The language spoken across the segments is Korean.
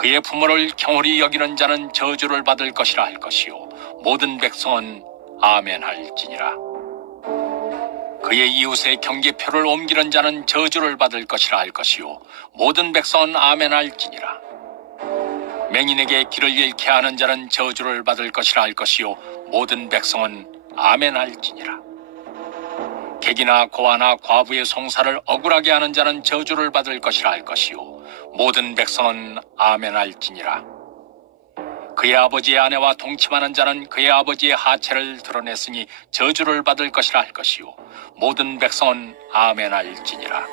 그의 부모를 경홀히 여기는 자는 저주를 받을 것이라 할 것이요 모든 백성은 아멘 할지니라. 그의 이웃의 경계표를 옮기는 자는 저주를 받을 것이라 할 것이요 모든 백성은 아멘 할지니라. 맹인에게 길을 잃게 하는 자는 저주를 받을 것이라 할 것이요 모든 백성은 아멘 할지니라. 객이나 고아나 과부의 송사를 억울하게 하는 자는 저주를 받을 것이라 할 것이요 모든 백성은 아멘 할지니라. 그의 아버지의 아내와 동침하는 자는 그의 아버지의 하체를 드러냈으니 저주를 받을 것이라 할 것이요 모든 백성은 아멘 할지니라.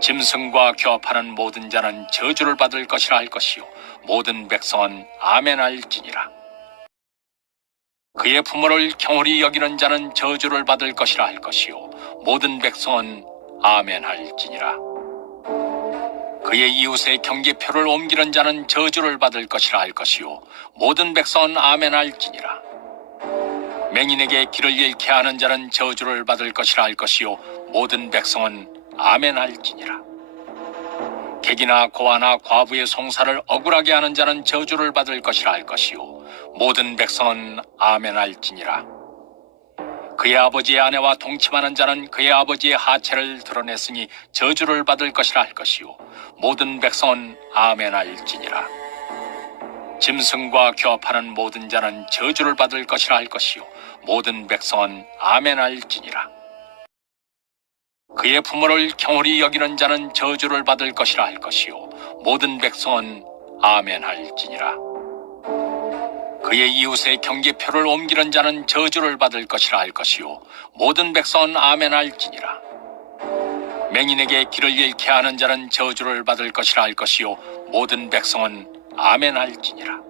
짐승과 교합하는 모든 자는 저주를 받을 것이라 할 것이요 모든 백성은 아멘 할지니라. 그의 부모를 경홀히 여기는 자는 저주를 받을 것이라 할 것이요 모든 백성은 아멘 할지니라. 그의 이웃의 경계표를 옮기는 자는 저주를 받을 것이라 할 것이요 모든 백성은 아멘 할지니라. 맹인에게 길을 잃게 하는 자는 저주를 받을 것이라 할 것이요 모든 백성은 아멘 할지니라. 객이나 고아나 과부의 송사를 억울하게 하는 자는 저주를 받을 것이라 할 것이요 모든 백성은 아멘 할지니라. 그의 아버지의 아내와 동침하는 자는 그의 아버지의 하체를 드러냈으니 저주를 받을 것이라 할 것이요 모든 백성은 아멘 할지니라. 짐승과 교합하는 모든 자는 저주를 받을 것이라 할 것이요 모든 백성은 아멘 할지니라. 그의 부모를 경홀히 여기는 자는 저주를 받을 것이라 할 것이요 모든 백성은 아멘 할지니라. 그의 이웃의 경계표를 옮기는 자는 저주를 받을 것이라 할 것이요 모든 백성은 아멘 할지니라. 맹인에게 길을 잃게 하는 자는 저주를 받을 것이라 할 것이요 모든 백성은 아멘 할지니라.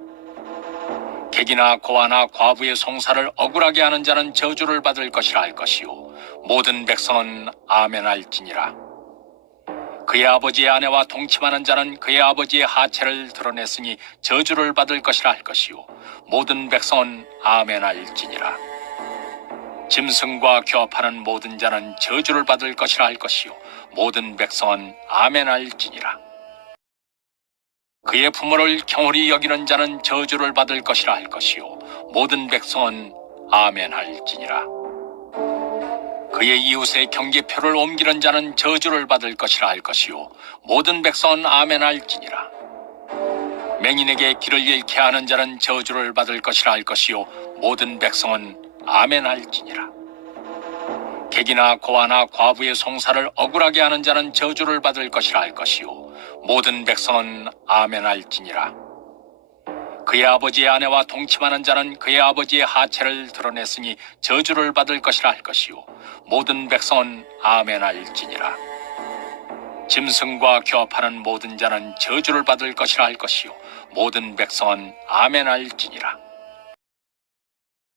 객이나 고아나 과부의 송사를 억울하게 하는 자는 저주를 받을 것이라 할 것이요 모든 백성은 아멘 할지니라. 그의 아버지의 아내와 동침하는 자는 그의 아버지의 하체를 드러냈으니 저주를 받을 것이라 할 것이요 모든 백성은 아멘 할지니라. 짐승과 교합하는 모든 자는 저주를 받을 것이라 할 것이요 모든 백성은 아멘 할지니라. 그의 부모를 경홀히 여기는 자는 저주를 받을 것이라 할 것이요 모든 백성은 아멘 할지니라. 그의 이웃의 경계표를 옮기는 자는 저주를 받을 것이라 할 것이요 모든 백성은 아멘 할지니라. 맹인에게 길을 잃게 하는 자는 저주를 받을 것이라 할 것이요 모든 백성은 아멘 할지니라. 객이나 고아나 과부의 송사를 억울하게 하는 자는 저주를 받을 것이라 할 것이요 모든 백성은 아멘 할지니라. 그의 아버지의 아내와 동침하는 자는 그의 아버지의 하체를 드러냈으니 저주를 받을 것이라 할 것이요 모든 백성은 아멘 할지니라. 짐승과 교합하는 모든 자는 저주를 받을 것이라 할 것이요 모든 백성은 아멘 할지니라.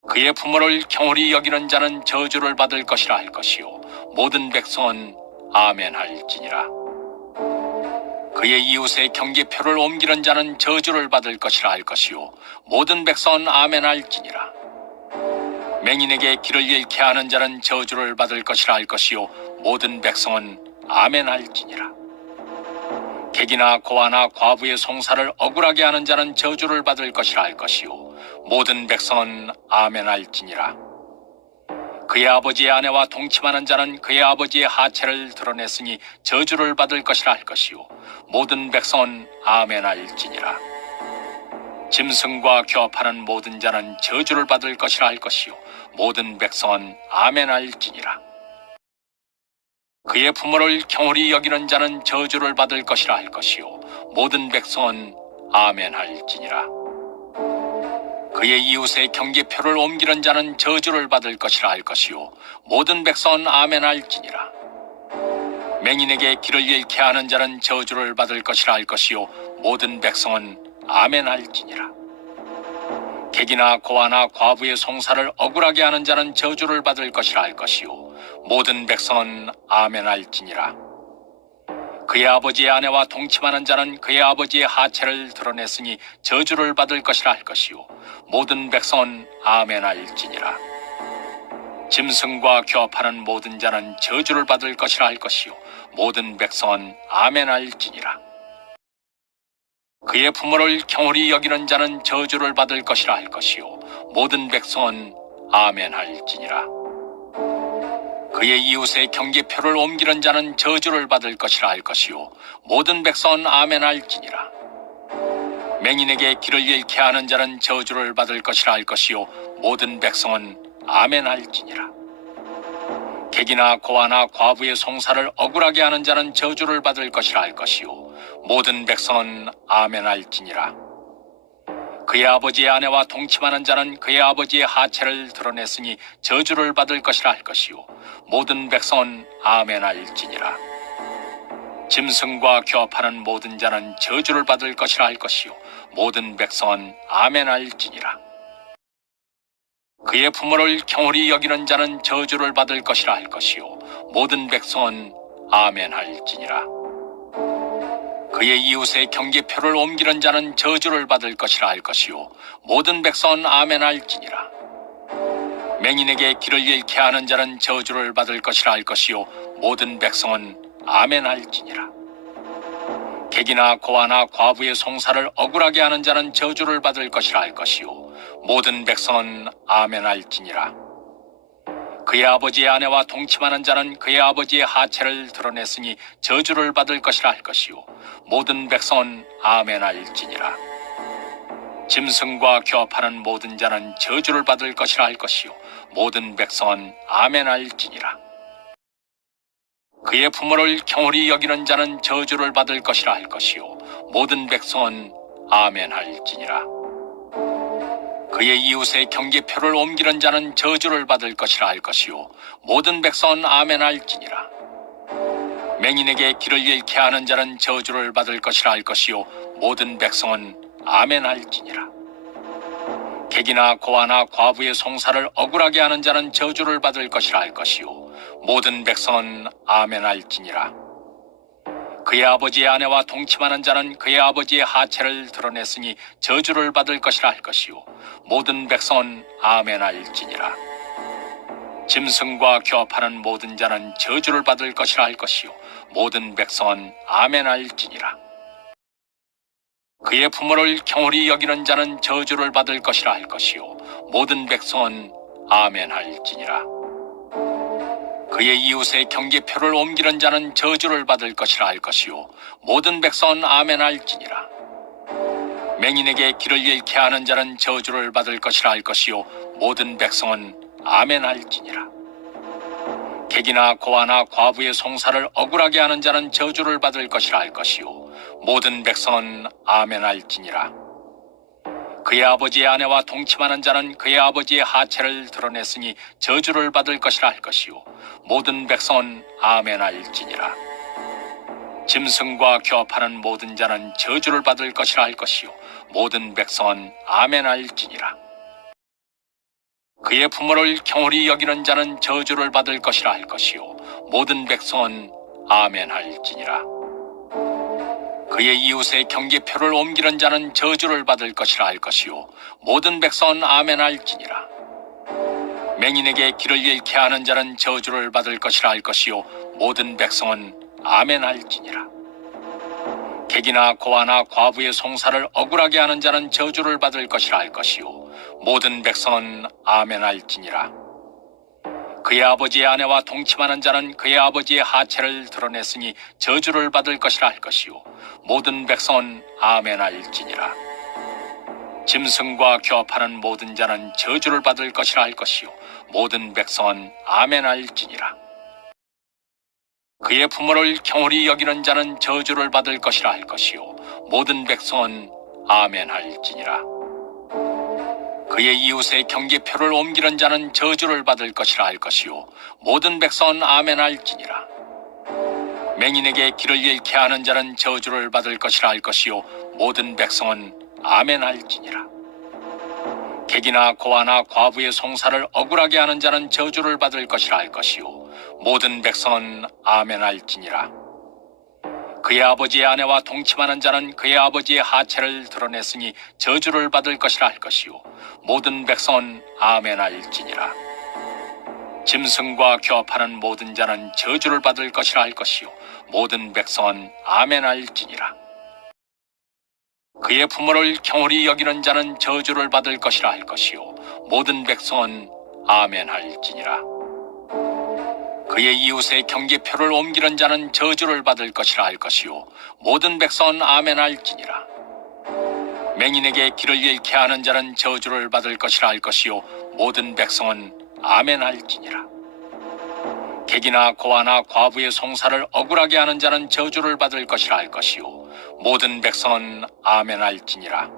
그의 부모를 경홀히 여기는 자는 저주를 받을 것이라 할 것이요 모든 백성은 아멘 할지니라. 그의 이웃의 경계표를 옮기는 자는 저주를 받을 것이라 할 것이요 모든 백성은 아멘 할지니라. 맹인에게 길을 잃게 하는 자는 저주를 받을 것이라 할 것이요 모든 백성은 아멘 할지니라. 객이나 고아나 과부의 송사를 억울하게 하는 자는 저주를 받을 것이라 할 것이요 모든 백성은 아멘 할지니라. 그의 아버지의 아내와 동침하는 자는 그의 아버지의 하체를 드러냈으니 저주를 받을 것이라 할 것이요 모든 백성은 아멘 할지니라. 짐승과 교합하는 모든 자는 저주를 받을 것이라 할 것이요 모든 백성은 아멘 할지니라. 그의 부모를 경홀히 여기는 자는 저주를 받을 것이라 할 것이요 모든 백성은 아멘 할지니라. 그의 이웃의 경계표를 옮기는 자는 저주를 받을 것이라 할 것이요 모든 백성은 아멘 할지니라. 맹인에게 길을 잃게 하는 자는 저주를 받을 것이라 할 것이요 모든 백성은 아멘 할지니라. 객이나 고아나 과부의 송사를 억울하게 하는 자는 저주를 받을 것이라 할 것이요 모든 백성은 아멘 할지니라. 그의 아버지의 아내와 동침하는 자는 그의 아버지의 하체를 드러냈으니 저주를 받을 것이라 할 것이요 모든 백성은 아멘 할지니라. 짐승과 교합하는 모든 자는 저주를 받을 것이라 할 것이요 모든 백성은 아멘 할지니라. 그의 부모를 경홀히 여기는 자는 저주를 받을 것이라 할 것이요 모든 백성은 아멘 할지니라. 그의 이웃의 경계표를 옮기는 자는 저주를 받을 것이라 할 것이요 모든 백성은 아멘 할지니라. 맹인에게 길을 잃게 하는 자는 저주를 받을 것이라 할 것이요 모든 백성은 아멘 할지니라. 객이나 고아나 과부의 송사를 억울하게 하는 자는 저주를 받을 것이라 할 것이요 모든 백성은 아멘 할지니라. 그의 아버지의 아내와 동침하는 자는 그의 아버지의 하체를 드러냈으니 저주를 받을 것이라 할 것이요 모든 백성은 아멘 할지니라. 짐승과 교합하는 모든 자는 저주를 받을 것이라 할 것이요 모든 백성은 아멘 할지니라. 그의 부모를 경홀히 여기는 자는 저주를 받을 것이라 할 것이요 모든 백성은 아멘 할지니라. 그의 이웃의 경계표를 옮기는 자는 저주를 받을 것이라 할 것이요 모든 백성은 아멘 할지니라. 맹인에게 길을 잃게 하는 자는 저주를 받을 것이라 할 것이요 모든 백성은 아멘 할지니라. 객이나 고아나 과부의 송사를 억울하게 하는 자는 저주를 받을 것이라 할 것이요 모든 백성은 아멘 할지니라. 그의 아버지의 아내와 동침하는 자는 그의 아버지의 하체를 드러냈으니 저주를 받을 것이라 할 것이요 모든 백성은 아멘 할지니라. 짐승과 교합하는 모든 자는 저주를 받을 것이라 할 것이요 모든 백성은 아멘 할지니라. 그의 부모를 경홀히 여기는 자는 저주를 받을 것이라 할 것이요 모든 백성은 아멘 할지니라. 그의 이웃의 경계표를 옮기는 자는 저주를 받을 것이라 할 것이요 모든 백성은 아멘 할지니라. 맹인에게 길을 잃게 하는 자는 저주를 받을 것이라 할 것이요 모든 백성은 아멘 할지니라. 객이나 고아나 과부의 송사를 억울하게 하는 자는 저주를 받을 것이라 할 것이요 모든 백성은 아멘 할지니라. 그의 아버지의 아내와 동침하는 자는 그의 아버지의 하체를 드러냈으니 저주를 받을 것이라 할 것이요 모든 백성은 아멘 할지니라. 짐승과 교합하는 모든 자는 저주를 받을 것이라 할 것이요 모든 백성은 아멘 할지니라. 그의 부모를 경홀히 여기는 자는 저주를 받을 것이라 할 것이요 모든 백성은 아멘 할지니라. 그의 이웃의 경계표를 옮기는 자는 저주를 받을 것이라 할 것이요 모든 백성은 아멘 할지니라. 맹인에게 길을 잃게 하는 자는 저주를 받을 것이라 할 것이요 모든 백성은 아멘 할지니라. 객이나 고아나 과부의 송사를 억울하게 하는 자는 저주를 받을 것이라 할 것이요 모든 백성은 아멘 할지니라. 그의 아버지의 아내와 동침하는 자는 그의 아버지의 하체를 드러냈으니 저주를 받을 것이라 할 것이요 모든 백성은 아멘 할지니라. 짐승과 교합하는 모든 자는 저주를 받을 것이라 할 것이요 모든 백성은 아멘 할지니라. 그의 부모를 경홀히 여기는 자는 저주를 받을 것이라 할 것이요 모든 백성은 아멘 할지니라. 그의 이웃의 경계표를 옮기는 자는 저주를 받을 것이라 할 것이요 모든 백성은 아멘 할지니라. 맹인에게 길을 잃게 하는 자는 저주를 받을 것이라 할 것이요 모든 백성은 아멘 할지니라. 객이나 고아나 과부의 송사를 억울하게 하는 자는 저주를 받을 것이라 할 것이요 모든 백성은 아멘 할지니라. 그의 아버지의 아내와 동침하는 자는 그의 아버지의 하체를 드러냈으니 저주를 받을 것이라 할 것이요 모든 백성은 아멘 할지니라. 짐승과 교합하는 모든 자는 저주를 받을 것이라 할 것이요 모든 백성은 아멘 할지니라. 그의 부모를 경홀히 여기는 자는 저주를 받을 것이라 할 것이요 모든 백성은 아멘 할지니라. 그의 이웃의 경계표를 옮기는 자는 저주를 받을 것이라 할 것이요 모든 백성은 아멘 할지니라. 맹인에게 길을 잃게 하는 자는 저주를 받을 것이라 할 것이요 모든 백성은 아멘 할지니라. 객이나 고아나 과부의 송사를 억울하게 하는 자는 저주를 받을 것이라 할 것이요 모든 백성은 아멘 할지니라. 그의 아버지의 아내와 동침하는 자는 그의 아버지의 하체를 드러냈으니 저주를 받을 것이라 할 것이요 모든 백성은 아멘 할지니라. 짐승과 교합하는 모든 자는 저주를 받을 것이라 할 것이요 모든 백성은 아멘 할지니라. 그의 부모를 경홀히 여기는 자는 저주를 받을 것이라 할 것이요 모든 백성은 아멘 할지니라. 그의 이웃의 경계표를 옮기는 자는 저주를 받을 것이라 할 것이요 모든 백성은 아멘 할지니라. 맹인에게 길을 잃게 하는 자는 저주를 받을 것이라 할 것이요 모든 백성은 아멘 할지니라. 객이나 고아나 과부의 송사를 억울하게 하는 자는 저주를 받을 것이라 할 것이요 모든 백성은 아멘 할지니라.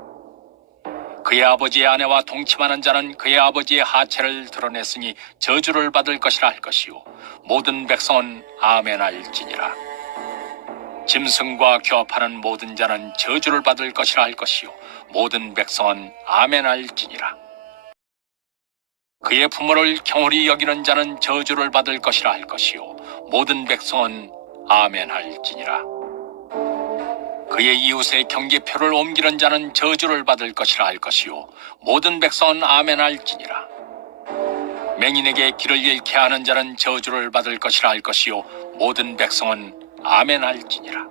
그의 아버지의 아내와 동침하는 자는 그의 아버지의 하체를 드러냈으니 저주를 받을 것이라 할 것이요 모든 백성은 아멘 할지니라. 짐승과 교합하는 모든 자는 저주를 받을 것이라 할 것이요 모든 백성은 아멘 할지니라. 그의 부모를 경홀히 여기는 자는 저주를 받을 것이라 할 것이요 모든 백성은 아멘 할지니라. 그의 이웃의 경계표를 옮기는 자는 저주를 받을 것이라 할 것이요 모든 백성은 아멘 할지니라. 맹인에게 길을 잃게 하는 자는 저주를 받을 것이라 할 것이요 모든 백성은 아멘 할지니라.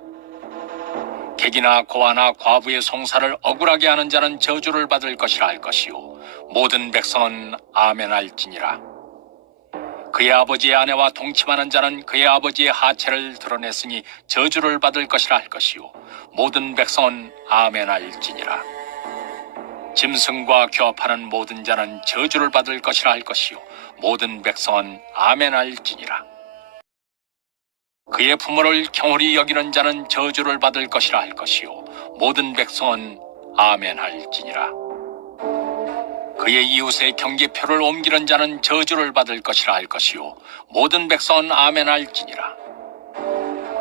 객이나 고아나 과부의 송사를 억울하게 하는 자는 저주를 받을 것이라 할 것이요 모든 백성은 아멘 할지니라. 그의 아버지의 아내와 동침하는 자는 그의 아버지의 하체를 드러냈으니 저주를 받을 것이라 할 것이요 모든 백성은 아멘 할지니라. 짐승과 교합하는 모든 자는 저주를 받을 것이라 할 것이요 모든 백성은 아멘 할지니라. 그의 부모를 경홀히 여기는 자는 저주를 받을 것이라 할 것이요 모든 백성은 아멘 할지니라. 그의 이웃의 경계표를 옮기는 자는 저주를 받을 것이라 할 것이요 모든 백성은 아멘 할지니라.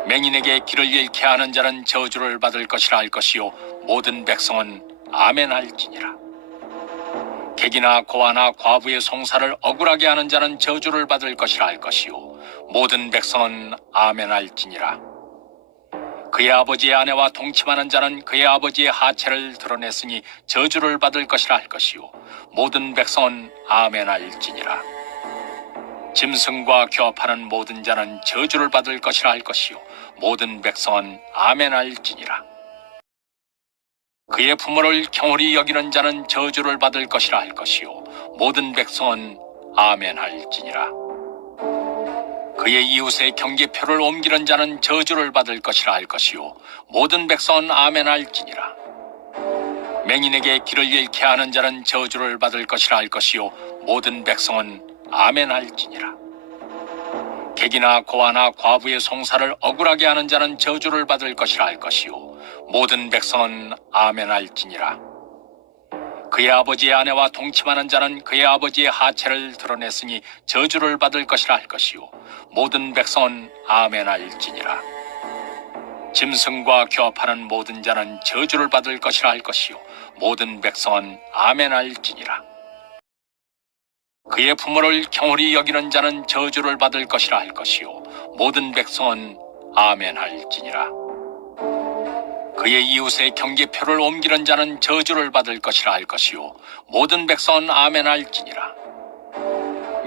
맹인에게 길을 잃게 하는 자는 저주를 받을 것이라 할 것이요 모든 백성은 아멘 할지니라. 객이나 고아나 과부의 송사를 억울하게 하는 자는 저주를 받을 것이라 할 것이요 모든 백성은 아멘 할지니라. 그의 아버지의 아내와 동침하는 자는 그의 아버지의 하체를 드러냈으니 저주를 받을 것이라 할 것이요 모든 백성은 아멘 할지니라. 짐승과 교합하는 모든 자는 저주를 받을 것이라 할 것이요 모든 백성은 아멘 할지니라. 그의 부모를 경홀히 여기는 자는 저주를 받을 것이라 할 것이요 모든 백성은 아멘 할지니라. 그의 이웃의 경계표를 옮기는 자는 저주를 받을 것이라 할 것이요 모든 백성은 아멘 할지니라. 맹인에게 길을 잃게 하는 자는 저주를 받을 것이라 할 것이요 모든 백성은 아멘 할지니라. 객이나 고아나 과부의 송사를 억울하게 하는 자는 저주를 받을 것이라 할 것이요 모든 백성은 아멘 할지니라. 그의 아버지의 아내와 동침하는 자는 그의 아버지의 하체를 드러냈으니 저주를 받을 것이라 할 것이요 모든 백성은 아멘 할지니라. 짐승과 교합하는 모든 자는 저주를 받을 것이라 할 것이요 모든 백성은 아멘 할지니라. 그의 부모를 경홀히 여기는 자는 저주를 받을 것이라 할 것이요 모든 백성은 아멘 할지니라. 그의 이웃의 경계표를 옮기는 자는 저주를 받을 것이라 할 것이요 모든 백성은 아멘 할지니라.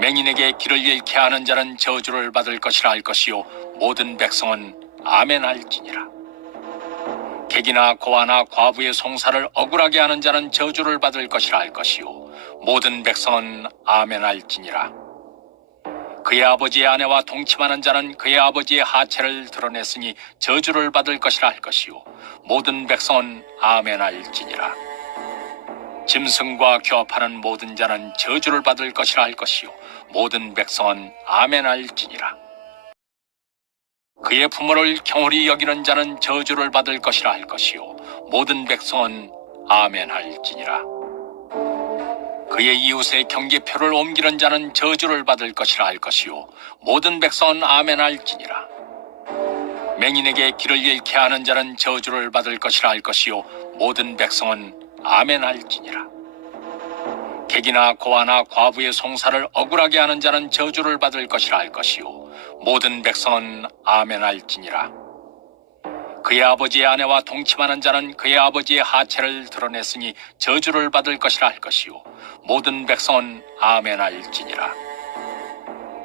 맹인에게 길을 잃게 하는 자는 저주를 받을 것이라 할 것이요 모든 백성은 아멘 할지니라. 객이나 고아나 과부의 송사를 억울하게 하는 자는 저주를 받을 것이라 할 것이요 모든 백성은 아멘 할지니라. 그의 아버지의 아내와 동침하는 자는 그의 아버지의 하체를 드러냈으니 저주를 받을 것이라 할 것이요 모든 백성은 아멘 할지니라. 짐승과 교합하는 모든 자는 저주를 받을 것이라 할 것이요 모든 백성은 아멘 할지니라. 그의 부모를 경홀히 여기는 자는 저주를 받을 것이라 할 것이요 모든 백성은 아멘 할지니라. 그의 이웃의 경계표를 옮기는 자는 저주를 받을 것이라 할 것이요 모든 백성은 아멘 할지니라. 맹인에게 길을 잃게 하는 자는 저주를 받을 것이라 할 것이요 모든 백성은 아멘 할지니라. 객이나 고아나 과부의 송사를 억울하게 하는 자는 저주를 받을 것이라 할 것이요 모든 백성은 아멘 할지니라. 그의 아버지의 아내와 동침하는 자는 그의 아버지의 하체를 드러냈으니 저주를 받을 것이라 할 것이요 모든 백성은 아멘 할지니라.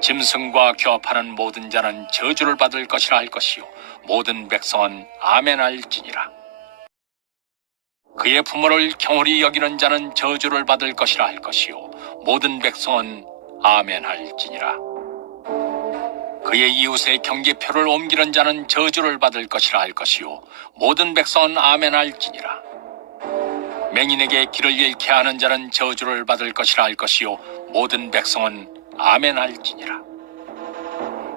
짐승과 교합하는 모든 자는 저주를 받을 것이라 할 것이요 모든 백성은 아멘 할지니라. 그의 부모를 경홀히 여기는 자는 저주를 받을 것이라 할 것이요 모든 백성은 아멘 할지니라. 그의 이웃의 경계표를 옮기는 자는 저주를 받을 것이라 할 것이요 모든 백성은 아멘 할지니라. 맹인에게 길을 잃게 하는 자는 저주를 받을 것이라 할 것이요 모든 백성은 아멘 할지니라.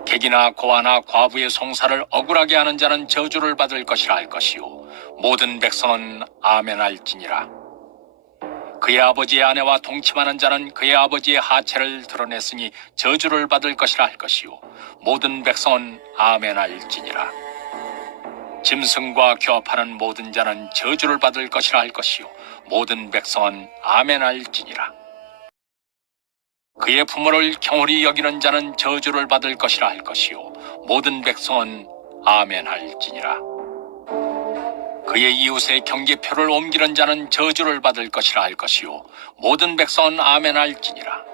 객이나 고아나 과부의 송사를 억울하게 하는 자는 저주를 받을 것이라 할 것이요 모든 백성은 아멘 할지니라. 그의 아버지의 아내와 동침하는 자는 그의 아버지의 하체를 드러냈으니 저주를 받을 것이라 할 것이요 모든 백성은 아멘 할지니라. 짐승과 교합하는 모든 자는 저주를 받을 것이라 할 것이요 모든 백성은 아멘 할지니라. 그의 부모를 경홀히 여기는 자는 저주를 받을 것이라 할 것이요 모든 백성은 아멘 할지니라. 그의 이웃의 경계표를 옮기는 자는 저주를 받을 것이라 할 것이요 모든 백성은 아멘 할지니라.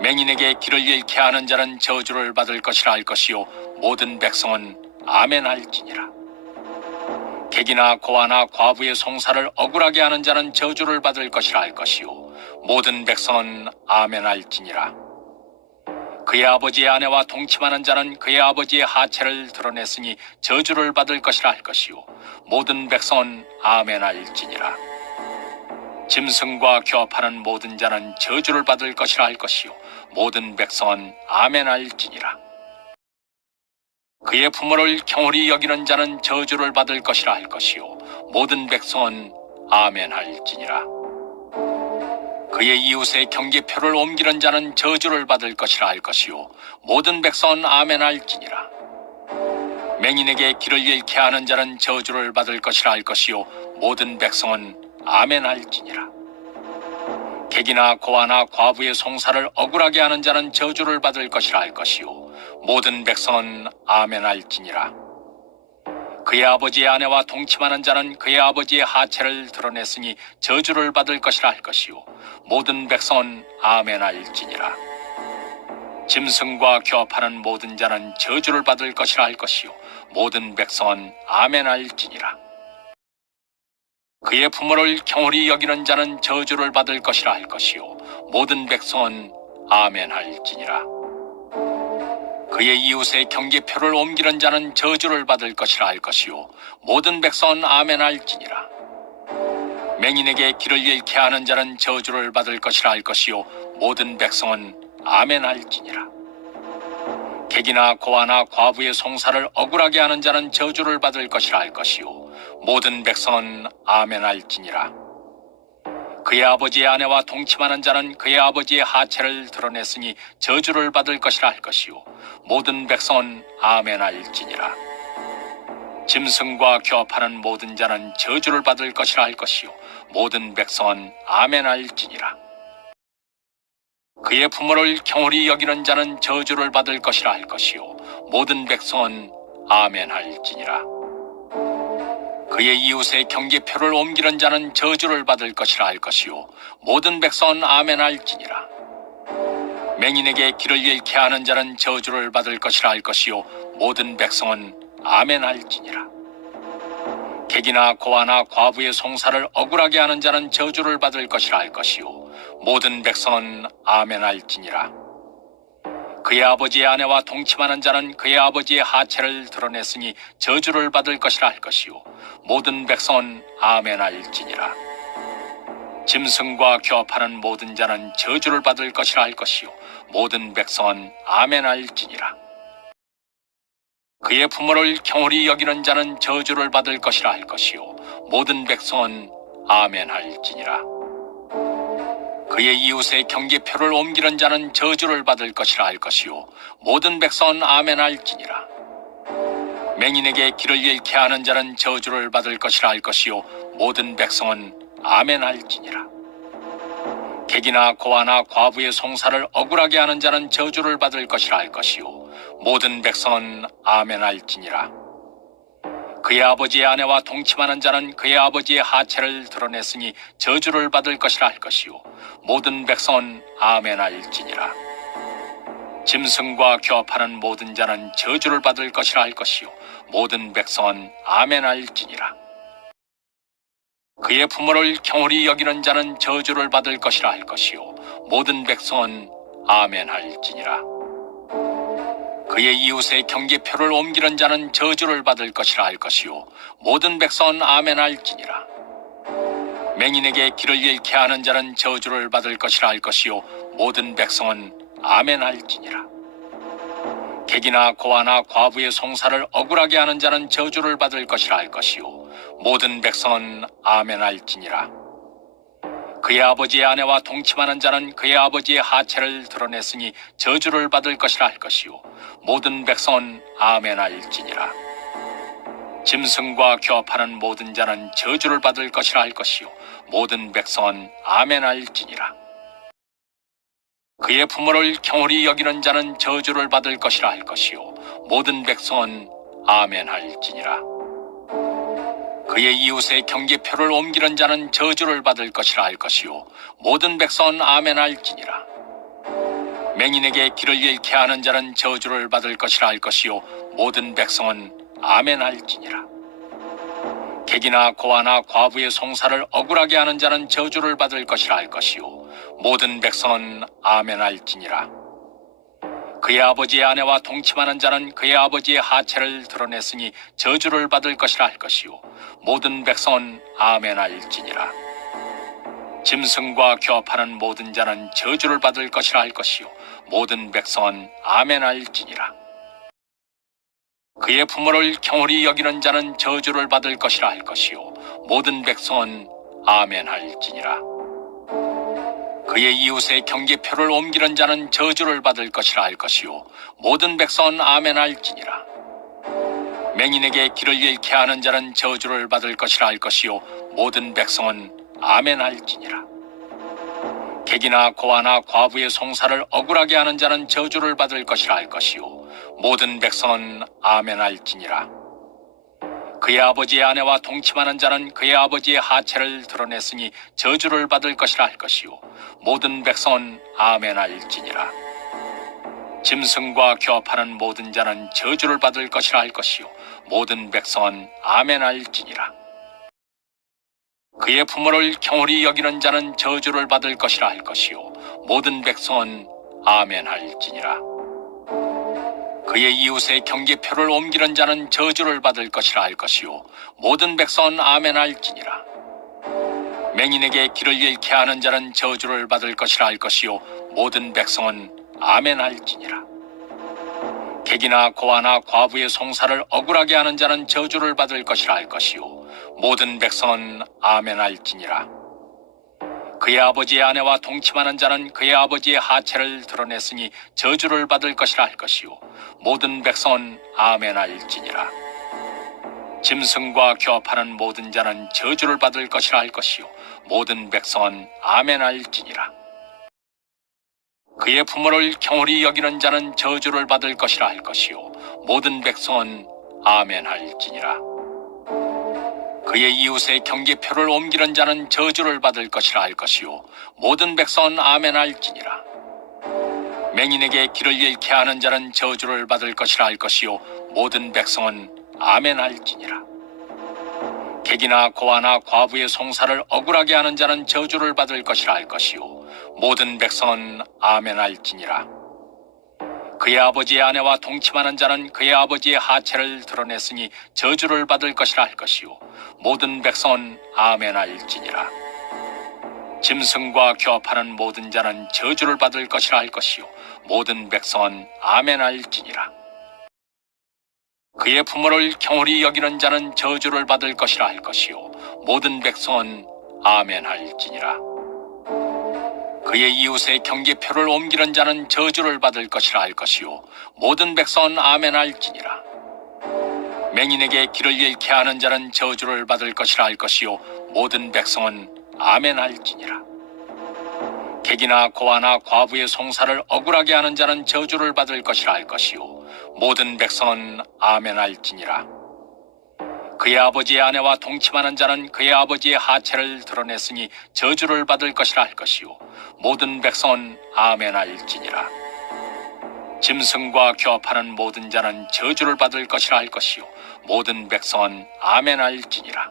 맹인에게 길을 잃게 하는 자는 저주를 받을 것이라 할 것이요 모든 백성은 아멘 할지니라. 객이나 고아나 과부의 송사를 억울하게 하는 자는 저주를 받을 것이라 할 것이요 모든 백성은 아멘 할지니라. 그의 아버지의 아내와 동침하는 자는 그의 아버지의 하체를 드러냈으니 저주를 받을 것이라 할 것이요 모든 백성은 아멘 할지니라. 짐승과 교합하는 모든 자는 저주를 받을 것이라 할 것이요 모든 백성은 아멘 할지니라. 그의 부모를 경홀히 여기는 자는 저주를 받을 것이라 할 것이요 모든 백성은 아멘 할지니라. 그의 이웃의 경계표를 옮기는 자는 저주를 받을 것이라 할 것이요 모든 백성은 아멘 할지니라. 맹인에게 길을 잃게 하는 자는 저주를 받을 것이라 할 것이요 모든 백성은 아멘 할지니라. 객이나 고아나 과부의 송사를 억울하게 하는 자는 저주를 받을 것이라 할 것이요 모든 백성은 아멘 할지니라. 그의 아버지의 아내와 동침하는 자는 그의 아버지의 하체를 드러냈으니 저주를 받을 것이라 할 것이요 모든 백성은 아멘 할지니라. 짐승과 교합하는 모든 자는 저주를 받을 것이라 할 것이요 모든 백성은 아멘 할지니라. 그의 부모를 경홀히 여기는 자는 저주를 받을 것이라 할 것이요 모든 백성은 아멘 할지니라. 그의 이웃의 경계표를 옮기는 자는 저주를 받을 것이라 할 것이요 모든 백성은 아멘 할지니라. 맹인에게 길을 잃게 하는 자는 저주를 받을 것이라 할 것이요 모든 백성은 아멘 할지니라. 객이나 고아나 과부의 송사를 억울하게 하는 자는 저주를 받을 것이라 할 것이요 모든 백성은 아멘 할지니라. 그의 아버지의 아내와 동침하는 자는 그의 아버지의 하체를 드러냈으니 저주를 받을 것이라 할 것이요 모든 백성은 아멘 할지니라. 짐승과 교합하는 모든 자는 저주를 받을 것이라 할 것이요 모든 백성은 아멘 할지니라. 그의 부모를 경홀히 여기는 자는 저주를 받을 것이라 할 것이요 모든 백성은 아멘 할지니라. 그의 이웃의 경계표를 옮기는 자는 저주를 받을 것이라 할 것이요 모든 백성은 아멘 할지니라. 맹인에게 길을 잃게 하는 자는 저주를 받을 것이라 할 것이요 모든 백성은 아멘 할지니라. 객이나 고아나 과부의 송사를 억울하게 하는 자는 저주를 받을 것이라 할 것이요 모든 백성은 아멘 할지니라. 그의 아버지의 아내와 동침하는 자는 그의 아버지의 하체를 드러냈으니 저주를 받을 것이라 할 것이요 모든 백성은 아멘 할지니라. 짐승과 교합하는 모든 자는 저주를 받을 것이라 할 것이요 모든 백성은 아멘 할지니라. 그의 부모를 경홀히 여기는 자는 저주를 받을 것이라 할 것이요 모든 백성은 아멘 할지니라. 그의 이웃의 경계표를 옮기는 자는 저주를 받을 것이라 할 것이요 모든 백성은 아멘 할지니라. 맹인에게 길을 잃게 하는 자는 저주를 받을 것이라 할 것이요 모든 백성은 아멘 할지니라. 객이나 고아나 과부의 송사를 억울하게 하는 자는 저주를 받을 것이라 할 것이요 모든 백성은 아멘 할지니라. 그의 아버지의 아내와 동침하는 자는 그의 아버지의 하체를 드러냈으니 저주를 받을 것이라 할 것이요 모든 백성은 아멘 할지니라. 짐승과 교합하는 모든 자는 저주를 받을 것이라 할 것이요 모든 백성은 아멘 할지니라. 그의 부모를 경홀히 여기는 자는 저주를 받을 것이라 할 것이요 모든 백성은 아멘 할지니라. 그의 이웃의 경계표를 옮기는 자는 저주를 받을 것이라 할 것이요 모든 백성은 아멘 할지니라. 맹인에게 길을 잃게 하는 자는 저주를 받을 것이라 할 것이요 모든 백성은 아멘 할지니라. 객이나 고아나 과부의 송사를 억울하게 하는 자는 저주를 받을 것이라 할 것이요 모든 백성은 아멘 할지니라. 그의 아버지의 아내와 동침하는 자는 그의 아버지의 하체를 드러냈으니 저주를 받을 것이라 할 것이요 모든 백성은 아멘 할지니라. 짐승과 교합하는 모든 자는 저주를 받을 것이라 할 것이요 모든 백성은 아멘 할지니라. 그의 부모를 경홀히 여기는 자는 저주를 받을 것이라 할 것이요 모든 백성은 아멘 할지니라. 그의 이웃의 경계표를 옮기는 자는 저주를 받을 것이라 할 것이요 모든 백성은 아멘 할지니라. 맹인에게 길을 잃게 하는 자는 저주를 받을 것이라 할 것이요 모든 백성은 아멘 할지니라. 객이나 고아나 과부의 송사를 억울하게 하는 자는 저주를 받을 것이라 할 것이요 모든 백성은 아멘 할지니라. 그의 아버지의 아내와 동침하는 자는 그의 아버지의 하체를 드러냈으니 저주를 받을 것이라 할 것이요 모든 백성은 아멘 할지니라. 짐승과 교합하는 모든 자는 저주를 받을 것이라 할 것이요 모든 백성은 아멘 할지니라. 그의 부모를 경홀히 여기는 자는 저주를 받을 것이라 할 것이요 모든 백성은 아멘 할지니라. 그의 이웃의 경계표를 옮기는 자는 저주를 받을 것이라 할 것이요 모든 백성은 아멘 할지니라. 맹인에게 길을 잃게 하는 자는 저주를 받을 것이라 할 것이요 모든 백성은 아멘 할지니라. 객이나 고아나 과부의 송사를 억울하게 하는 자는 저주를 받을 것이라 할 것이요 모든 백성은 아멘 할지니라. 그의 아버지의 아내와 동침하는 자는 그의 아버지의 하체를 드러냈으니 저주를 받을 것이라 할 것이요 모든 백성은 아멘 할지니라. 짐승과 교합하는 모든 자는 저주를 받을 것이라 할 것이요 모든 백성은 아멘 할지니라. 그의 부모를 경홀히 여기는 자는 저주를 받을 것이라 할 것이요 모든 백성은 아멘 할지니라. 그의 이웃의 경계표를 옮기는 자는 저주를 받을 것이라 할 것이요 모든 백성은 아멘 할지니라. 맹인에게 길을 잃게 하는 자는 저주를 받을 것이라 할 것이요 모든 백성은 아멘 할지니라. 객이나 고아나 과부의 송사를 억울하게 하는 자는 저주를 받을 것이라 할 것이요 모든 백성은 아멘 할지니라. 그의 아버지의 아내와 동침하는 자는 그의 아버지의 하체를 드러냈으니 저주를 받을 것이라 할 것이요 모든 백성은 아멘 할지니라. 짐승과 교합하는 모든 자는 저주를 받을 것이라 할 것이요 모든 백성은 아멘 할지니라. 그의 부모를 경홀히 여기는 자는 저주를 받을 것이라 할 것이요 모든 백성은 아멘 할지니라. 그의 이웃의 경계표를 옮기는 자는 저주를 받을 것이라 할 것이요 모든 백성은 아멘 할지니라. 맹인에게 길을 잃게 하는 자는 저주를 받을 것이라 할 것이요 모든 백성은 아멘 할지니라. 객이나 고아나 과부의 송사를 억울하게 하는 자는 저주를 받을 것이라 할 것이요 모든 백성은 아멘 할지니라. 그의 아버지의 아내와 동침하는 자는 그의 아버지의 하체를 드러냈으니 저주를 받을 것이라 할 것이요 모든 백성은 아멘 할지니라. 짐승과 교합하는 모든 자는 저주를 받을 것이라 할 것이요 모든 백성은 아멘 할지니라. 그의 부모를 경홀히 여기는 자는 저주를 받을 것이라 할 것이요 모든 백성은 아멘 할지니라. 그의 이웃의 경계표를 옮기는 자는 저주를 받을 것이라 할 것이요 모든 백성은 아멘 할지니라. 맹인에게 길을 잃게 하는 자는 저주를 받을 것이라 할 것이요 모든 백성은 아멘 할지니라. 객이나 고아나 과부의 송사를 억울하게 하는 자는 저주를 받을 것이라 할 것이요 모든 백성은 아멘 할지니라. 그의 아버지의 아내와 동침하는 자는 그의 아버지의 하체를 드러냈으니 저주를 받을 것이라 할 것이요 모든 백성은 아멘 할지니라. 짐승과 교합하는 모든 자는 저주를 받을 것이라 할 것이요 모든 백성은 아멘 할지니라.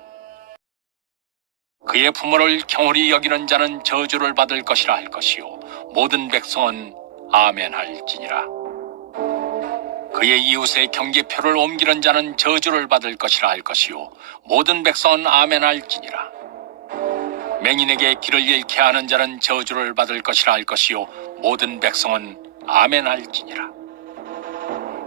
그의 부모를 경홀히 여기는 자는 저주를 받을 것이라 할 것이요 모든 백성은 아멘 할지니라. 그의 이웃의 경계표를 옮기는 자는 저주를 받을 것이라 할 것이요 모든 백성은 아멘 할지니라. 맹인에게 길을 잃게 하는 자는 저주를 받을 것이라 할 것이요 모든 백성은 아멘 할지니라.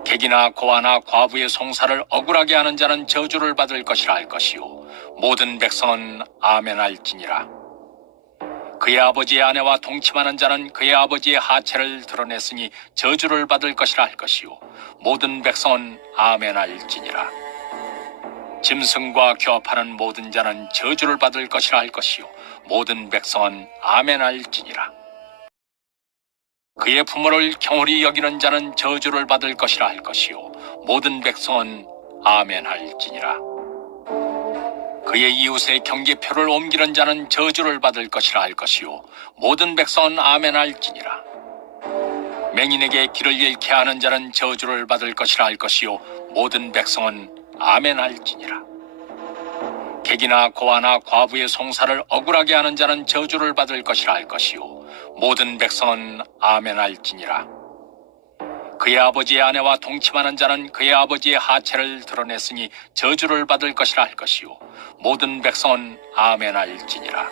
객이나 고아나 과부의 송사를 억울하게 하는 자는 저주를 받을 것이라 할 것이요 모든 백성은 아멘 할지니라. 그의 아버지의 아내와 동침하는 자는 그의 아버지의 하체를 드러냈으니 저주를 받을 것이라 할 것이요 모든 백성은 아멘 할지니라. 짐승과 교합하는 모든 자는 저주를 받을 것이라 할 것이요 모든 백성은 아멘 할지니라. 그의 부모를 경홀히 여기는 자는 저주를 받을 것이라 할 것이요 모든 백성은 아멘 할지니라. 그의 이웃의 경계표를 옮기는 자는 저주를 받을 것이라 할 것이요 모든 백성은 아멘 할지니라. 맹인에게 길을 잃게 하는 자는 저주를 받을 것이라 할 것이요 모든 백성은 아멘 할지니라. 객이나 고아나 과부의 송사를 억울하게 하는 자는 저주를 받을 것이라 할 것이요 모든 백성은 아멘 할지니라. 그의 아버지의 아내와 동침하는 자는 그의 아버지의 하체를 드러냈으니 저주를 받을 것이라 할 것이요 모든 백성은 아멘 할지니라.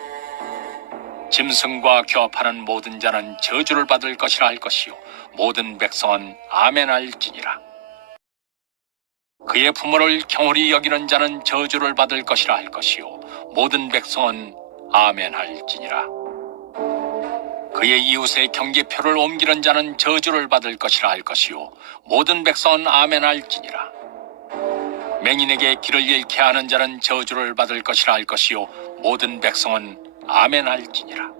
짐승과 교합하는 모든 자는 저주를 받을 것이라 할 것이요 모든 백성은 아멘 할지니라. 그의 부모를 경홀히 여기는 자는 저주를 받을 것이라 할 것이요 모든 백성은 아멘 할지니라. 그의 이웃의 경계표를 옮기는 자는 저주를 받을 것이라 할 것이요 모든 백성은 아멘 할지니라. 맹인에게 길을 잃게 하는 자는 저주를 받을 것이라 할 것이요 모든 백성은 아멘 할지니라.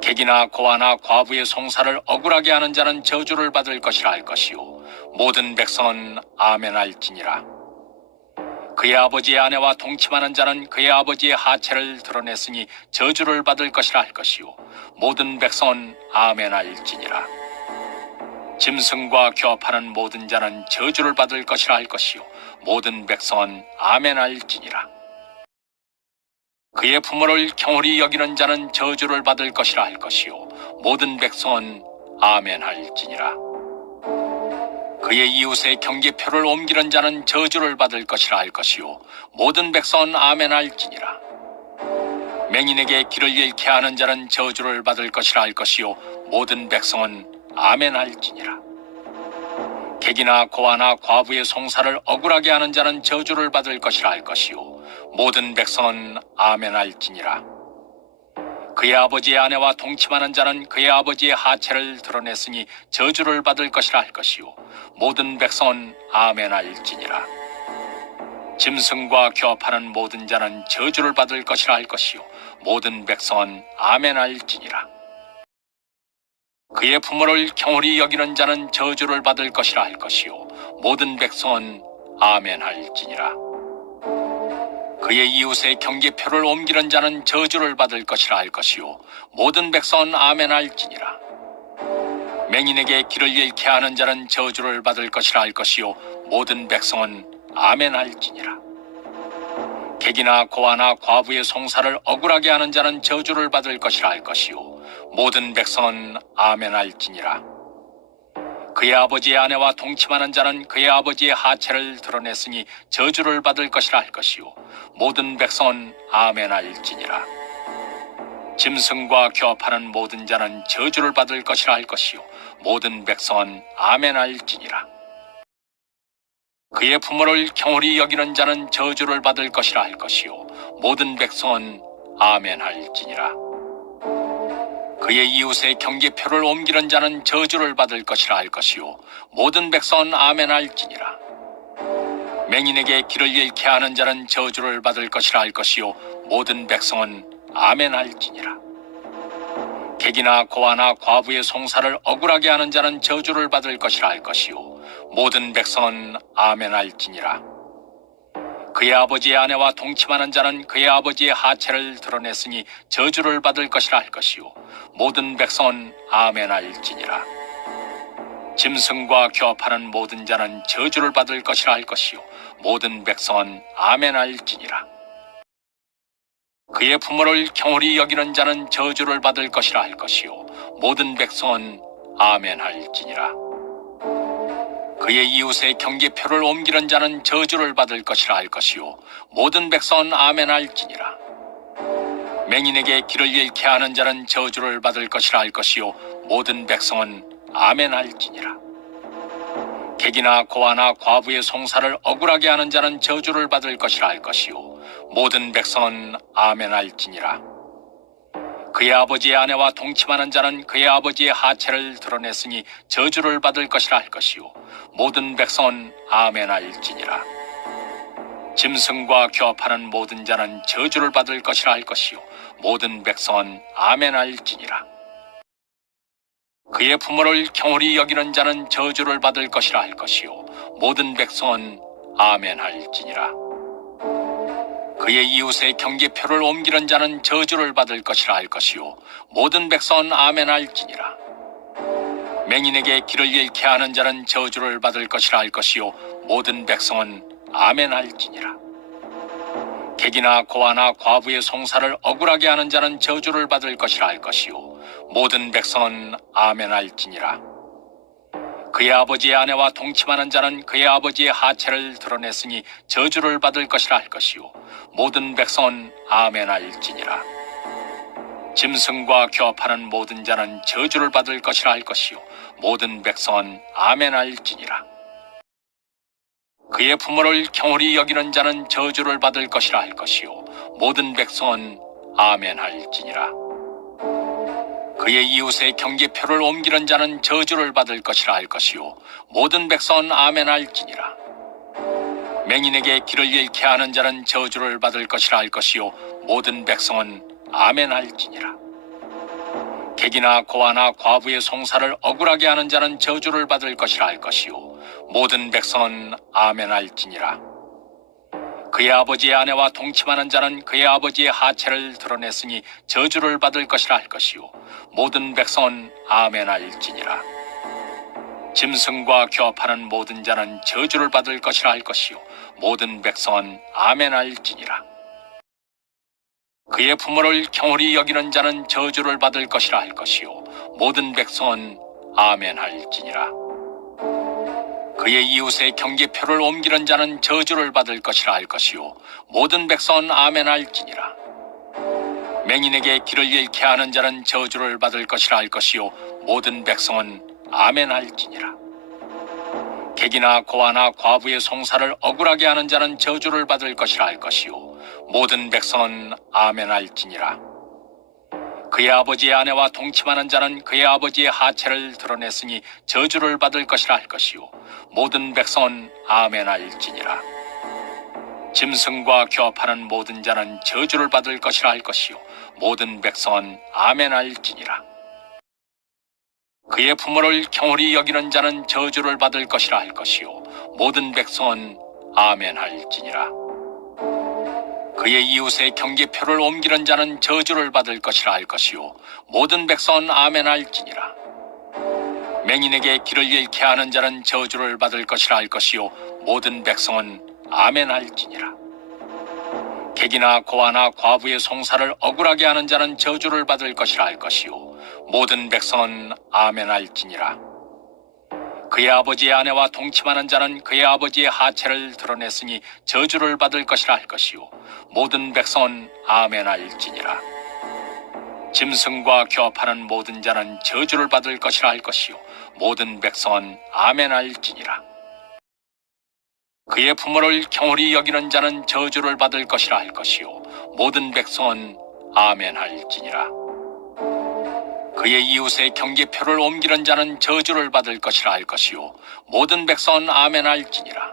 객이나 고아나 과부의 송사를 억울하게 하는 자는 저주를 받을 것이라 할 것이요 모든 백성은 아멘 할지니라. 그의 아버지의 아내와 동침하는 자는 그의 아버지의 하체를 드러냈으니 저주를 받을 것이라 할 것이요 모든 백성은 아멘 할지니라. 짐승과 교합하는 모든 자는 저주를 받을 것이라 할 것이요 모든 백성은 아멘 할지니라. 그의 부모를 경홀히 여기는 자는 저주를 받을 것이라 할 것이요 모든 백성은 아멘 할지니라. 그의 이웃의 경계표를 옮기는 자는 저주를 받을 것이라 할 것이요 모든 백성은 아멘 할지니라. 맹인에게 길을 잃게 하는 자는 저주를 받을 것이라 할 것이요 모든 백성은 아멘 할지니라. 객이나 고아나 과부의 송사를 억울하게 하는 자는 저주를 받을 것이라 할 것이요 모든 백성은 아멘 할지니라. 그의 아버지의 아내와 동침하는 자는 그의 아버지의 하체를 드러냈으니 저주를 받을 것이라 할 것이요 모든 백성은 아멘 할지니라. 짐승과 교합하는 모든 자는 저주를 받을 것이라 할 것이요 모든 백성은 아멘 할지니라. 그의 부모를 경홀히 여기는 자는 저주를 받을 것이라 할 것이요 모든 백성은 아멘 할지니라. 그의 이웃의 경계표를 옮기는 자는 저주를 받을 것이라 할 것이요 모든 백성은 아멘 할지니라. 맹인에게 길을 잃게 하는 자는 저주를 받을 것이라 할 것이요 모든 백성은 아멘 할지니라. 객이나 고아나 과부의 송사를 억울하게 하는 자는 저주를 받을 것이라 할 것이요 모든 백성은 아멘 할지니라. 그의 아버지의 아내와 동침하는 자는 그의 아버지의 하체를 드러냈으니 저주를 받을 것이라 할 것이요 모든 백성은 아멘 할지니라. 짐승과 교합하는 모든 자는 저주를 받을 것이라 할 것이요 모든 백성은 아멘 할지니라. 그의 부모를 경홀히 여기는 자는 저주를 받을 것이라 할 것이요 모든 백성은 아멘 할지니라. 그의 이웃의 경계표를 옮기는 자는 저주를 받을 것이라 할 것이요 모든 백성은 아멘 할지니라. 맹인에게 길을 잃게 하는 자는 저주를 받을 것이라 할 것이요 모든 백성은 아멘 할지니라. 객이나 고아나 과부의 송사를 억울하게 하는 자는 저주를 받을 것이라 할 것이요 모든 백성은 아멘 할지니라. 그의 아버지의 아내와 동침하는 자는 그의 아버지의 하체를 드러냈으니 저주를 받을 것이라 할 것이요 모든 백성은 아멘 할지니라. 짐승과 교합하는 모든 자는 저주를 받을 것이라 할 것이요 모든 백성은 아멘 할지니라. 그의 부모를 경홀히 여기는 자는 저주를 받을 것이라 할 것이요 모든 백성은 아멘 할지니라. 그의 이웃의 경계표를 옮기는 자는 저주를 받을 것이라 할 것이요 모든 백성은 아멘 할지니라. 맹인에게 길을 잃게 하는 자는 저주를 받을 것이라 할 것이요 모든 백성은 아멘 할지니라. 객이나 고아나 과부의 송사를 억울하게 하는 자는 저주를 받을 것이라 할 것이요 모든 백성은 아멘 할지니라. 그의 아버지의 아내와 동침하는 자는 그의 아버지의 하체를 드러냈으니 저주를 받을 것이라 할 것이요 모든 백성은 아멘 할지니라. 짐승과 교합하는 모든 자는 저주를 받을 것이라 할 것이요 모든 백성은 아멘 할지니라. 그의 부모를 경홀히 여기는 자는 저주를 받을 것이라 할 것이요 모든 백성은 아멘 할지니라. 그의 이웃의 경계표를 옮기는 자는 저주를 받을 것이라 할 것이요 모든 백성은 아멘 할지니라. 맹인에게 길을 잃게 하는 자는 저주를 받을 것이라 할 것이요 모든 백성은 아멘 할지니라. 객이나 고아나 과부의 송사를 억울하게 하는 자는 저주를 받을 것이라 할 것이요 모든 백성은 아멘 할지니라. 그의 아버지의 아내와 동침하는 자는 그의 아버지의 하체를 드러냈으니 저주를 받을 것이라 할 것이요 모든 백성은 아멘 할지니라. 짐승과 교합하는 모든 자는 저주를 받을 것이라 할 것이요 모든 백성은 아멘 할지니라. 그의 부모를 경홀히 여기는 자는 저주를 받을 것이라 할 것이요 모든 백성은 아멘 할지니라. 그의 이웃의 경계표를 옮기는 자는 저주를 받을 것이라 할 것이요 모든 백성은 아멘 할지니라. 맹인에게 길을 잃게 하는 자는 저주를 받을 것이라 할 것이요 모든 백성은 아멘 할지니라. 객이나 고아나 과부의 송사를 억울하게 하는 자는 저주를 받을 것이라 할 것이요 모든 백성은 아멘 할지니라. 그의 아버지의 아내와 동침하는 자는 그의 아버지의 하체를 드러냈으니 저주를 받을 것이라 할 것이요 모든 백성은 아멘 할지니라. 짐승과 교합하는 모든 자는 저주를 받을 것이라 할 것이요 모든 백성은 아멘 할지니라. 그의 부모를 경홀히 여기는 자는 저주를 받을 것이라 할 것이요 모든 백성은 아멘 할지니라. 그의 이웃의 경계표를 옮기는 자는 저주를 받을 것이라 할 것이요 모든 백성은 아멘 할지니라. 맹인에게 길을 잃게 하는 자는 저주를 받을 것이라 할 것이요 모든 백성은 아멘 할지니라. 객이나 고아나 과부의 송사를 억울하게 하는 자는 저주를 받을 것이라 할 것이요 모든 백성은 아멘 할지니라. 그의 아버지의 아내와 동침하는 자는 그의 아버지의 하체를 드러냈으니 저주를 받을 것이라 할 것이요 모든 백성은 아멘 할지니라. 짐승과 교합하는 모든 자는 저주를 받을 것이라 할 것이요 모든 백성은 아멘 할지니라. 그의 부모를 경홀히 여기는 자는 저주를 받을 것이라 할 것이요 모든 백성은 아멘 할지니라. 그의 이웃의 경계표를 옮기는 자는 저주를 받을 것이라 할 것이요 모든 백성은 아멘 할지니라. 맹인에게 길을 잃게 하는 자는 저주를 받을 것이라 할 것이요 모든 백성은 아멘 할지니라. 객이나 고아나 과부의 송사를 억울하게 하는 자는 저주를 받을 것이라 할 것이요 모든 백성은 아멘 할지니라. 그의 아버지의 아내와 동침하는 자는 그의 아버지의 하체를 드러냈으니 저주를 받을 것이라 할 것이요 모든 백성은 아멘 할지니라. 짐승과 교합하는 모든 자는 저주를 받을 것이라 할 것이요 모든 백성은 아멘 할지니라. 그의 부모를 경홀히 여기는 자는 저주를 받을 것이라 할 것이요 모든 백성은 아멘 할지니라. 그의 이웃의 경계표를 옮기는 자는 저주를 받을 것이라 할 것이요 모든 백성은 아멘 할지니라.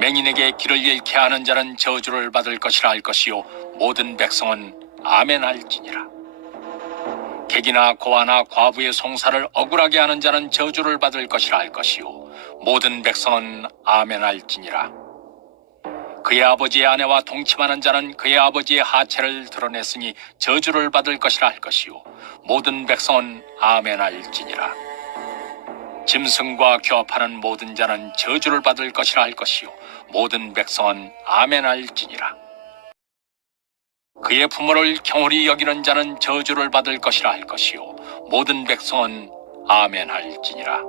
맹인에게 길을 잃게 하는 자는 저주를 받을 것이라 할 것이요 모든 백성은 아멘 할지니라. 객이나 고아나 과부의 송사를 억울하게 하는 자는 저주를 받을 것이라 할 것이요 모든 백성은 아멘 할지니라. 그의 아버지의 아내와 동침하는 자는 그의 아버지의 하체를 드러냈으니 저주를 받을 것이라 할 것이요 모든 백성은 아멘 할지니라. 짐승과 교합하는 모든 자는 저주를 받을 것이라 할 것이요 모든 백성은 아멘 할지니라. 그의 부모를 경홀히 여기는 자는 저주를 받을 것이라 할 것이요 모든 백성은 아멘 할지니라.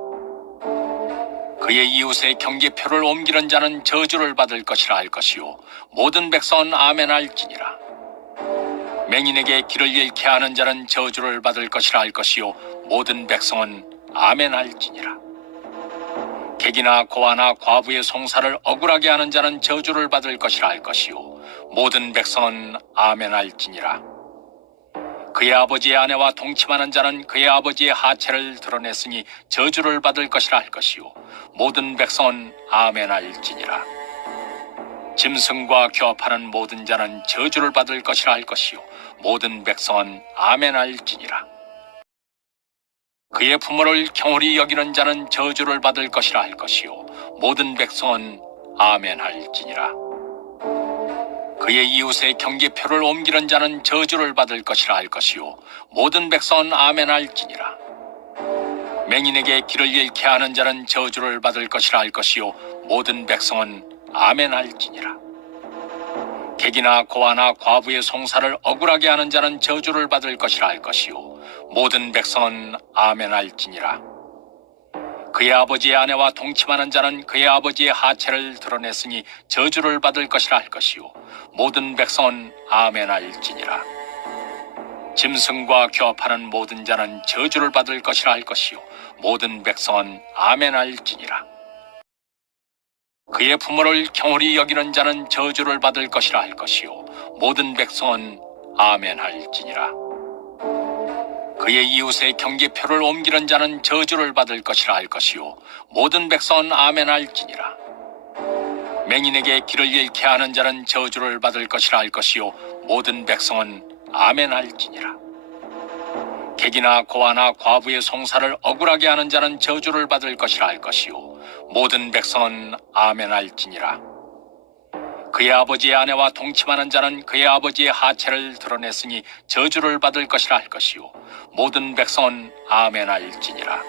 그의 이웃의 경계표를 옮기는 자는 저주를 받을 것이라 할 것이요 모든 백성은 아멘 할지니라. 맹인에게 길을 잃게 하는 자는 저주를 받을 것이라 할 것이요 모든 백성은 아멘 할지니라. 객이나 고아나 과부의 송사를 억울하게 하는 자는 저주를 받을 것이라 할 것이요 모든 백성은 아멘 할지니라. 그의 아버지의 아내와 동침하는 자는 그의 아버지의 하체를 드러냈으니 저주를 받을 것이라 할 것이요 모든 백성은 아멘 할지니라. 짐승과 교합하는 모든 자는 저주를 받을 것이라 할 것이요 모든 백성은 아멘 할지니라. 그의 부모를 경홀히 여기는 자는 저주를 받을 것이라 할 것이요 모든 백성은 아멘 할지니라. 그의 이웃의 경계표를 옮기는 자는 저주를 받을 것이라 할 것이요 모든 백성은 아멘 할지니라. 맹인에게 길을 잃게 하는 자는 저주를 받을 것이라 할 것이요 모든 백성은 아멘 할지니라. 객이나 고아나 과부의 송사를 억울하게 하는 자는 저주를 받을 것이라 할 것이요 모든 백성은 아멘 할지니라. 그의 아버지의 아내와 동침하는 자는 그의 아버지의 하체를 드러냈으니 저주를 받을 것이라 할 것이요 모든 백성은 아멘 할지니라. 짐승과 교합하는 모든 자는 저주를 받을 것이라 할 것이요 모든 백성은 아멘 할지니라. 그의 부모를 경홀히 여기는 자는 저주를 받을 것이라 할 것이요 모든 백성은 아멘 할지니라. 그의 이웃의 경계표를 옮기는 자는 저주를 받을 것이라 할 것이요 모든 백성은 아멘 할지니라. 맹인에게 길을 잃게 하는 자는 저주를 받을 것이라 할 것이요 모든 백성은 아멘 할지니라. 객이나 고아나 과부의 송사를 억울하게 하는 자는 저주를 받을 것이라 할 것이요 모든 백성은 아멘 할지니라. 그의 아버지의 아내와 동침하는 자는 그의 아버지의 하체를 드러냈으니 저주를 받을 것이라 할 것이요 모든 백성은 아멘 할지니라.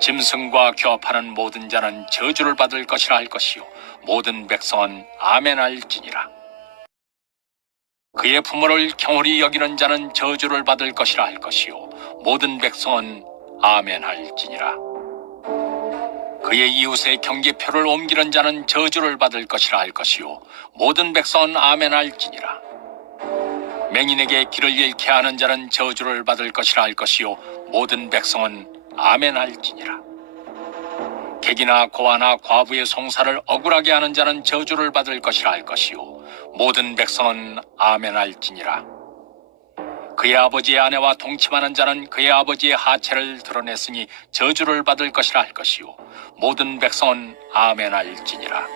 짐승과 교합하는 모든 자는 저주를 받을 것이라 할 것이요 모든 백성은 아멘 할지니라. 그의 부모를 경홀히 여기는 자는 저주를 받을 것이라 할 것이요 모든 백성은 아멘 할지니라. 그의 이웃의 경계표를 옮기는 자는 저주를 받을 것이라 할 것이요 모든 백성은 아멘 할지니라. 맹인에게 길을 잃게 하는 자는 저주를 받을 것이라 할 것이요 모든 백성은 아멘 할지니라. 객이나 고아나 과부의 송사를 억울하게 하는 자는 저주를 받을 것이라 할 것이요 모든 백성은 아멘 할지니라. 그의 아버지의 아내와 동침하는 자는 그의 아버지의 하체를 드러냈으니 저주를 받을 것이라 할 것이요 모든 백성은 아멘 할지니라.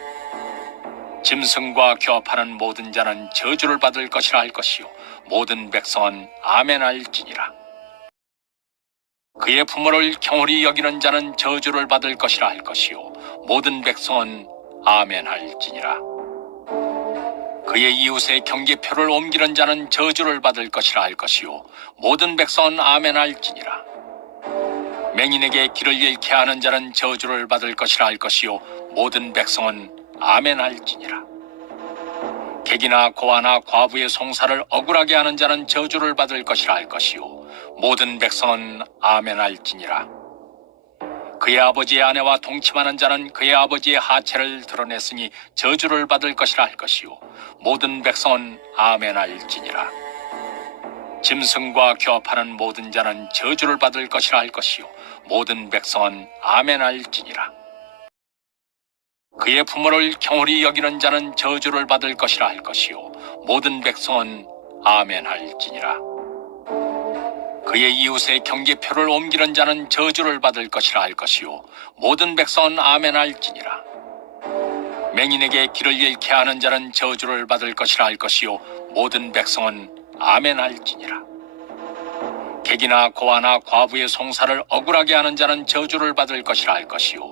짐승과 교합하는 모든 자는 저주를 받을 것이라 할 것이요 모든 백성은 아멘 할지니라. 그의 부모를 경홀히 여기는 자는 저주를 받을 것이라 할 것이요 모든 백성은 아멘 할지니라. 그의 이웃의 경계표를 옮기는 자는 저주를 받을 것이라 할 것이요 모든 백성은 아멘 할지니라. 맹인에게 길을 잃게 하는 자는 저주를 받을 것이라 할 것이요 모든 백성은 아멘 할지니라. 객이나 고아나 과부의 송사를 억울하게 하는 자는 저주를 받을 것이라 할 것이요 모든 백성은 아멘 할지니라. 그의 아버지의 아내와 동침하는 자는 그의 아버지의 하체를 드러냈으니 저주를 받을 것이라 할 것이요 모든 백성은 아멘 할지니라. 짐승과 교합하는 모든 자는 저주를 받을 것이라 할 것이요 모든 백성은 아멘 할지니라. 그의 부모를 경홀히 여기는 자는 저주를 받을 것이라 할 것이요 모든 백성은 아멘 할지니라. 그의 이웃의 경계표를 옮기는 자는 저주를 받을 것이라 할 것이요 모든 백성은 아멘 할지니라. 맹인에게 길을 잃게 하는 자는 저주를 받을 것이라 할 것이요 모든 백성은 아멘 할지니라. 객이나 고아나 과부의 송사를 억울하게 하는 자는 저주를 받을 것이라 할 것이요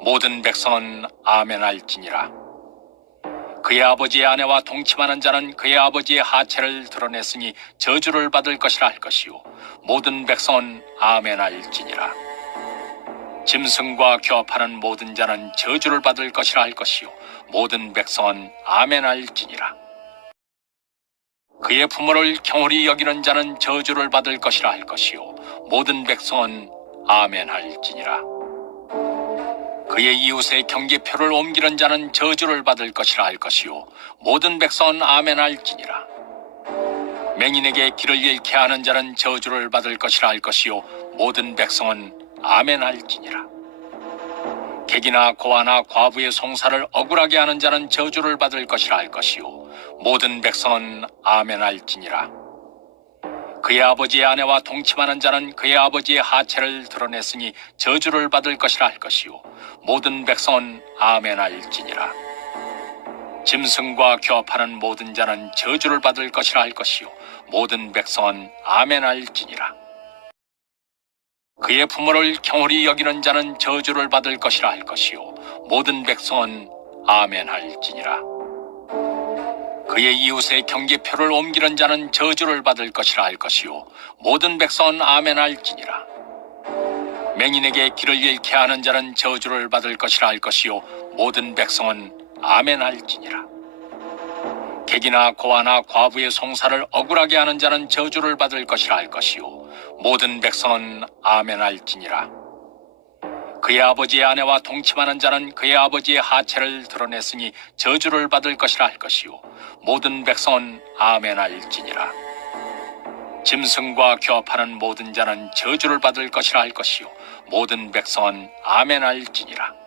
모든 백성은 아멘 할지니라. 그의 아버지의 아내와 동침하는 자는 그의 아버지의 하체를 드러냈으니 저주를 받을 것이라 할 것이요 모든 백성은 아멘 할지니라. 짐승과 교합하는 모든 자는 저주를 받을 것이라 할 것이요 모든 백성은 아멘 할지니라. 그의 부모를 경홀히 여기는 자는 저주를 받을 것이라 할 것이요 모든 백성은 아멘할지니라. 그의 이웃의 경계표를 옮기는 자는 저주를 받을 것이라 할 것이요 모든 백성은 아멘할지니라. 맹인에게 길을 잃게 하는 자는 저주를 받을 것이라 할 것이요 모든 백성은 아멘할지니라. 객이나 고아나 과부의 송사를 억울하게 하는 자는 저주를 받을 것이라 할 것이요 모든 백성은 아멘할지니라. 그의 아버지의 아내와 동침하는 자는 그의 아버지의 하체를 드러냈으니 저주를 받을 것이라 할 것이요 모든 백성은 아멘할지니라. 짐승과 교합하는 모든 자는 저주를 받을 것이라 할 것이요 모든 백성은 아멘할지니라. 그의 부모를 경홀히 여기는 자는 저주를 받을 것이라 할 것이요 모든 백성은 아멘할지니라. 그의 이웃의 경계표를 옮기는 자는 저주를 받을 것이라 할 것이요 모든 백성은 아멘할지니라. 맹인에게 길을 잃게 하는 자는 저주를 받을 것이라 할 것이요 모든 백성은 아멘할지니라. 객이나 고아나 과부의 송사를 억울하게 하는 자는 저주를 받을 것이라 할 것이요 모든 백성은 아멘할지니라. 그의 아버지의 아내와 동침하는 자는 그의 아버지의 하체를 드러냈으니 저주를 받을 것이라 할 것이요 모든 백성은 아멘할지니라. 짐승과 교합하는 모든 자는 저주를 받을 것이라 할 것이요 모든 백성은 아멘할지니라.